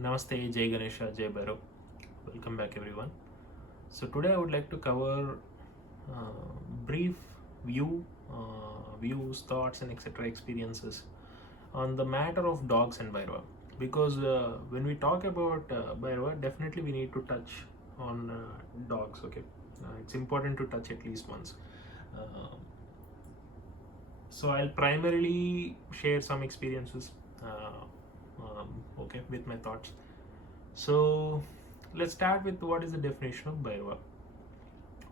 Namaste, Jai Ganesha, Jai Bhairav. Welcome back, everyone. So today I would like to cover brief views, thoughts, and etc. experiences on the matter of dogs and Bhairava. Because when we talk about Bhairava, definitely we need to touch on dogs. Okay, it's important to touch at least once. Uh, so I'll primarily share some experiences. Okay, with my thoughts. So let's start with what is the definition of Bhairava.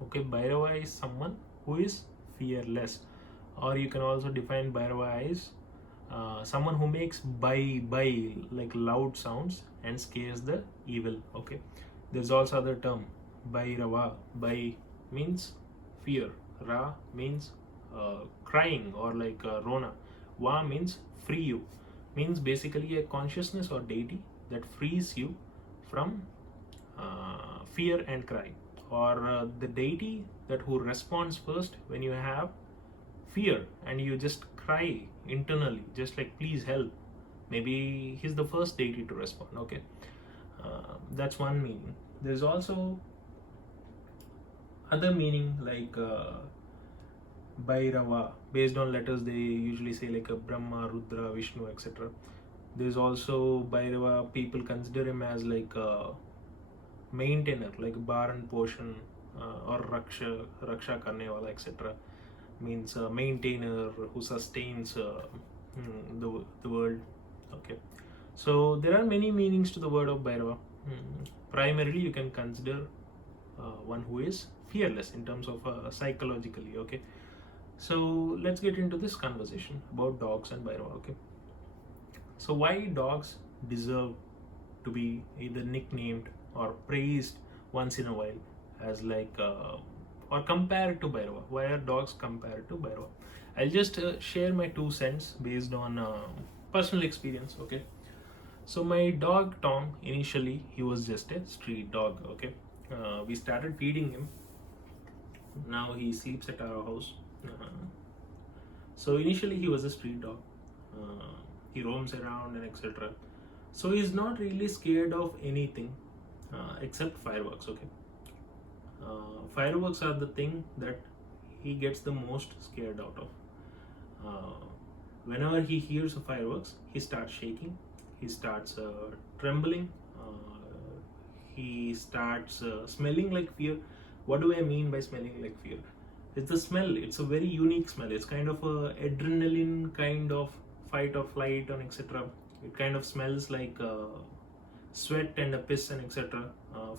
Okay, Bhairava is someone who is fearless, or you can also define Bhairava as someone who makes by like loud sounds and scares the evil. Okay, there's also other term Bhairava. Bai means fear, Ra means crying or like Rona, Va means free you, means basically a consciousness or deity that frees you from fear and cry, or the deity that who responds first when you have fear and you just cry internally, just like please help. Maybe he's the first deity to respond. Okay, that's one meaning. There's also other meaning like Bhairava. Based on letters, they usually say like a Brahma, Rudra, Vishnu, etc. There's also Bhairava. People consider him as like a maintainer, like Baran Poshan or Raksha Karne wala, etc. Means a maintainer who sustains the world. Okay, so there are many meanings to the word of Bhairava. Primarily, you can consider one who is fearless in terms of psychologically. Okay, so let's get into this conversation about dogs and Bhairava. Okay, so why dogs deserve to be either nicknamed or praised once in a while as like or compared to Bhairava? Why are dogs compared to Bhairava? I'll just share my 2 cents based on personal experience. Okay, so my dog Tom, initially he was just a street dog. Okay, we started feeding him. Now he sleeps at our house. So initially he was a street dog. He roams around and etc. So he's not really scared of anything except fireworks. Okay, fireworks are the thing that he gets the most scared out of. Whenever he hears the fireworks, he starts shaking, he starts trembling, he starts smelling like fear. What do I mean by smelling like fear? It's the smell. It's a very unique smell. It's kind of a adrenaline kind of fight or flight and etc. It kind of smells like sweat and a piss and etc.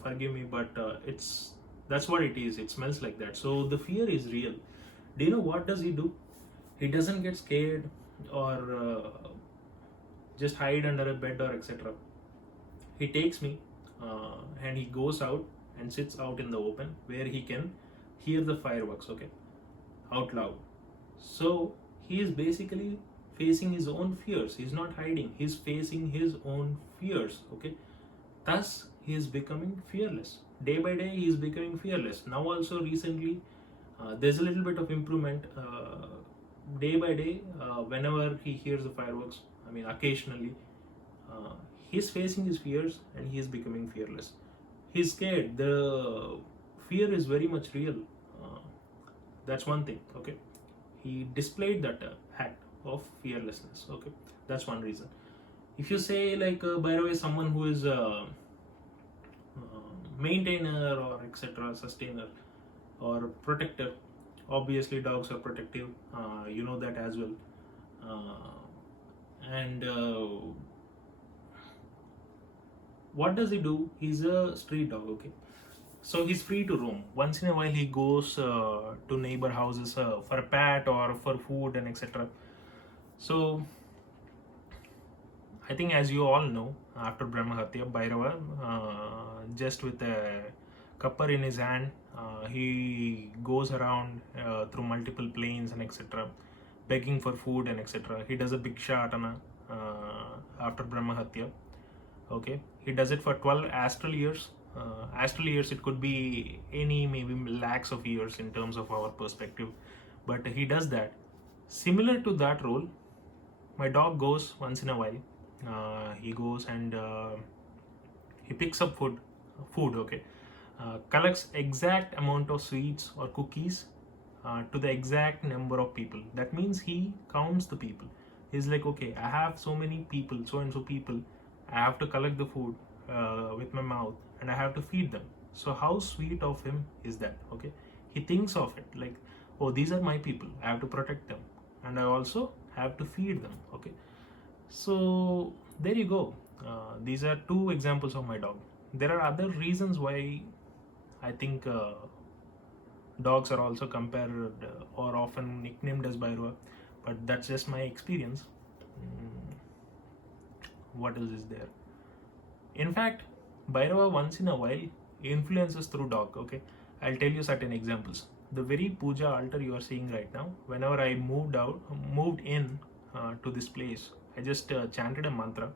Forgive me, but that's what it is. It smells like that. So the fear is real. Do you know what does he do? He doesn't get scared or just hide under a bed or etc. He takes me and he goes out and sits out in the open where he can hear the fireworks. Okay, out loud. So he is basically facing his own fears. He's not hiding. He's facing his own fears. Okay, thus he is becoming fearless. Day by day, he is becoming fearless. Now also recently, there's a little bit of improvement. Day by day, whenever he hears the fireworks, I mean occasionally, uh, he's facing his fears and he is becoming fearless. He's scared. The fear is very much real. Uh, that's one thing. Okay, he displayed that act of fearlessness. Okay, that's one reason. If you say like Bhairava is someone who is maintainer or etc. sustainer or protector, obviously dogs are protective. You know that as well. And what does he do? He's a street dog. Okay, so he's free to roam. Once in a while he goes to neighbor houses for a pat or for food and etc. So I think, as you all know, after Brahmahatya, Bhairava, just with a copper in his hand, he goes around through multiple plains and etc., begging for food and etc. He does a Bhiksha Atana after Brahmahatya. Okay, he does it for 12 astral years. Astral years, it could be any maybe lakhs of years in terms of our perspective, but he does that. Similar to that role, my dog goes once in a while. He goes and he picks up food, okay, collects exact amount of sweets or cookies to the exact number of people. That means he counts the people. He's like, okay, I have so many people, so and so people, I have to collect the food with my mouth and I have to feed them. So how sweet of him is that? Okay, he thinks of it like, oh, these are my people, I have to protect them and I also have to feed them. Okay, so there you go. These are two examples of my dog. There are other reasons why I think dogs are also compared or often nicknamed as Bhairava, but that's just my experience. What else is there? In fact, Bhairava once in a while influences through dog. Okay, I'll tell you certain examples. The very puja altar you are seeing right now, whenever I moved in to this place, I just chanted a mantra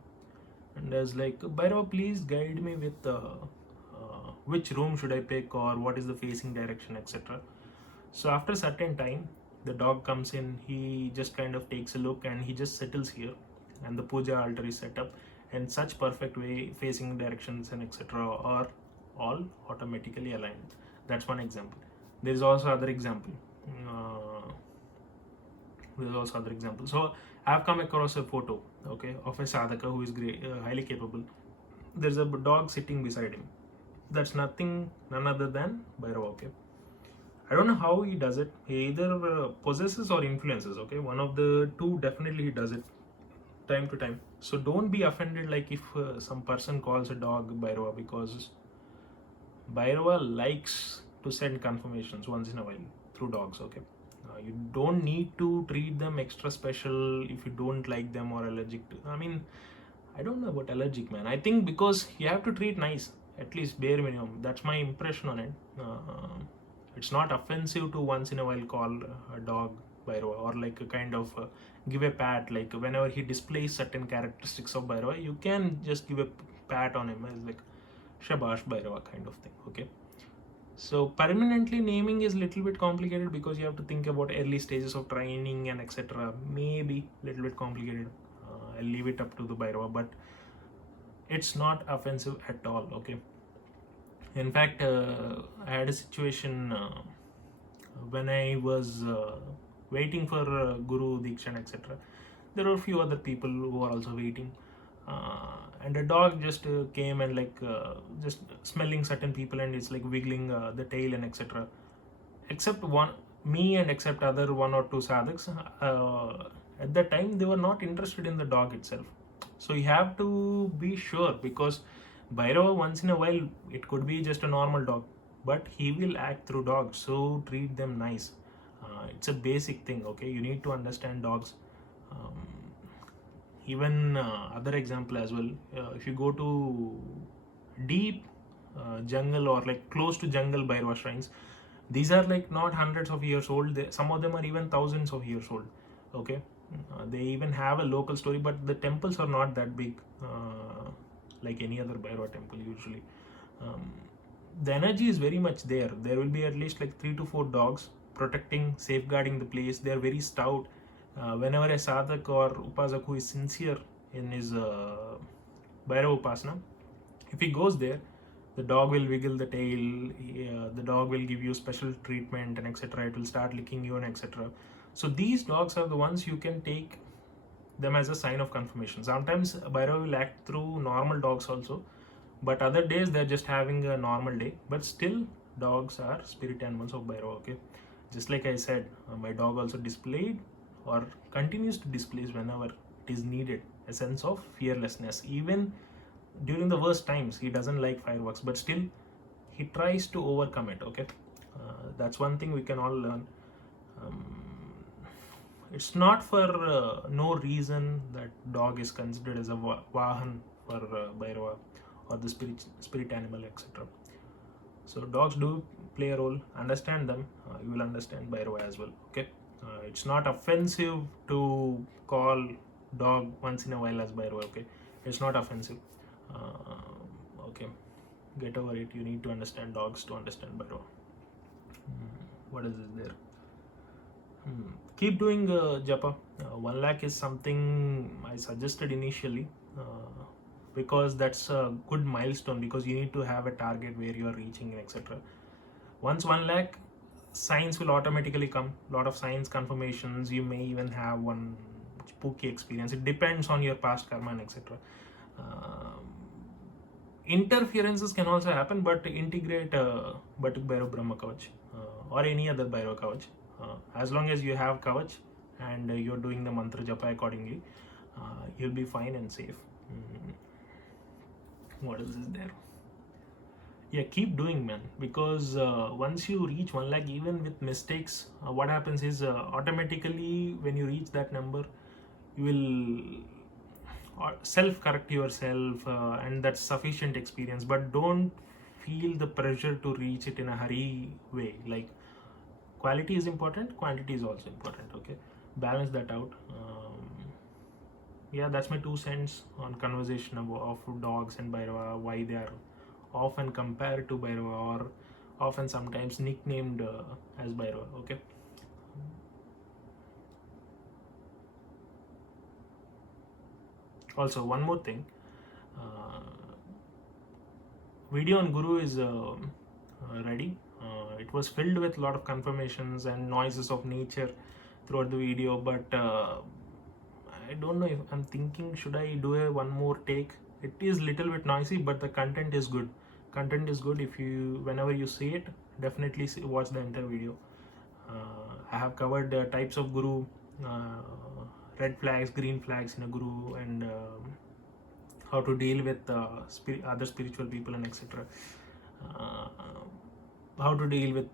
and I was like, Bhairava, please guide me with which room should I pick or what is the facing direction, etc. So after a certain time, the dog comes in, he just kind of takes a look and he just settles here, and the puja altar is set up in such perfect way, facing directions and etc. are all automatically aligned. That's one example. There is also other example. So I have come across a photo, okay, of a sadhaka who is highly capable. There's a dog sitting beside him. That's none other than Bhairava. Okay, I don't know how he does it. He either possesses or influences. Okay, one of the two definitely he does it time to time. So don't be offended like if some person calls a dog Bhairava, because Bhairava likes to send confirmations once in a while through dogs. Okay, you don't need to treat them extra special if you don't like them or allergic to. I mean, I don't know about allergic, man. I think because you have to treat nice, at least bare minimum. That's my impression on it. It's not offensive to once in a while call a dog Bhairava, or like a kind of give a pat. Like whenever he displays certain characteristics of Bhairava, you can just give a pat on him as like Shabash Bhairava kind of thing. Okay. So permanently naming is a little bit complicated because you have to think about early stages of training and etc. Maybe a little bit complicated. I'll leave it up to the Bhairava, but it's not offensive at all. Okay. In fact, I had a situation when I was waiting for Guru Dikshan, etc. There were a few other people who were also waiting, and a dog just came and like just smelling certain people, and it's like wiggling the tail and etc. Except me and except other one or two sadhaks, at that time they were not interested in the dog itself. So you have to be sure, because Bhairava once in a while it could be just a normal dog, but he will act through dogs. So treat them nice. It's a basic thing. Okay, you need to understand dogs. Even other example as well. If you go to deep jungle or like close to jungle Bhairava shrines, these are like not hundreds of years old. Some of them are even thousands of years old. Okay, they even have a local story, but the temples are not that big like any other Bhairava temple usually. The energy is very much there. There will be at least like 3 to 4 dogs protecting, safeguarding the place. They are very stout. Whenever a sadhak or upasak who is sincere in his Bhairava upasana, if he goes there, the dog will wiggle the tail, the dog will give you special treatment and etc. It will start licking you and etc. So these dogs are the ones you can take them as a sign of confirmation. Sometimes Bhairava will act through normal dogs also, but other days they're just having a normal day. But still, dogs are spirit animals of Bhairava. Okay, just like I said, my dog also displayed or continues to display whenever it is needed a sense of fearlessness. Even during the worst times, he doesn't like fireworks, but still he tries to overcome it. Okay, that's one thing we can all learn. It's not for no reason that dog is considered as a vahana for Bhairava or the spirit animal, etc. So dogs do play a role. Understand them, you will understand Bhairava as well. Okay, it's not offensive to call dog once in a while as Bhairava. Okay, it's not offensive. Okay, get over it. You need to understand dogs to understand Bhairava. What is there? Keep doing japa. 1 lakh is something I suggested initially. because that's a good milestone, because you need to have a target where you are reaching, etc. Once 1 lakh, signs will automatically come. Lot of signs, confirmations. You may even have one spooky experience. It depends on your past karma and etc. Interferences can also happen, but integrate batuk, bhairav, brahma kavach, or any other bhairav kavach. As long as you have kavach and you're doing the mantra japa accordingly, you'll be fine and safe. What else is there? Yeah, keep doing, man, because once you reach 1 lakh, even with mistakes, what happens is automatically when you reach that number, you will self correct yourself, and that's sufficient experience. But don't feel the pressure to reach it in a hurry way. Like, quality is important, quantity is also important. Okay, balance that out. Yeah, that's my 2 cents on conversation of dogs and Bhairava, why they are often compared to Bhairava, or often sometimes nicknamed as Bhairava. Okay. Also, one more thing. Video on Guru is ready. It was filled with a lot of confirmations and noises of nature throughout the video, but I don't know if I'm thinking, should I do one more take? It is little bit noisy, but the content is good. Content is good. If you, whenever you see it, definitely watch the entire video. I have covered types of Guru, red flags, green flags in a Guru, and how to deal with other spiritual people and etc. How to deal with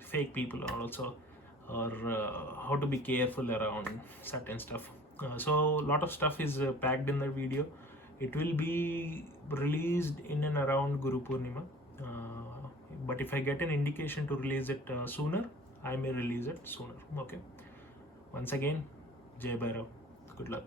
fake people also, or how to be careful around certain stuff. So a lot of stuff is packed in the video. It will be released in and around Guru Purnima, but if I get an indication to release it sooner, I may release it sooner. Okay, once again, Jai Bhairav, good luck.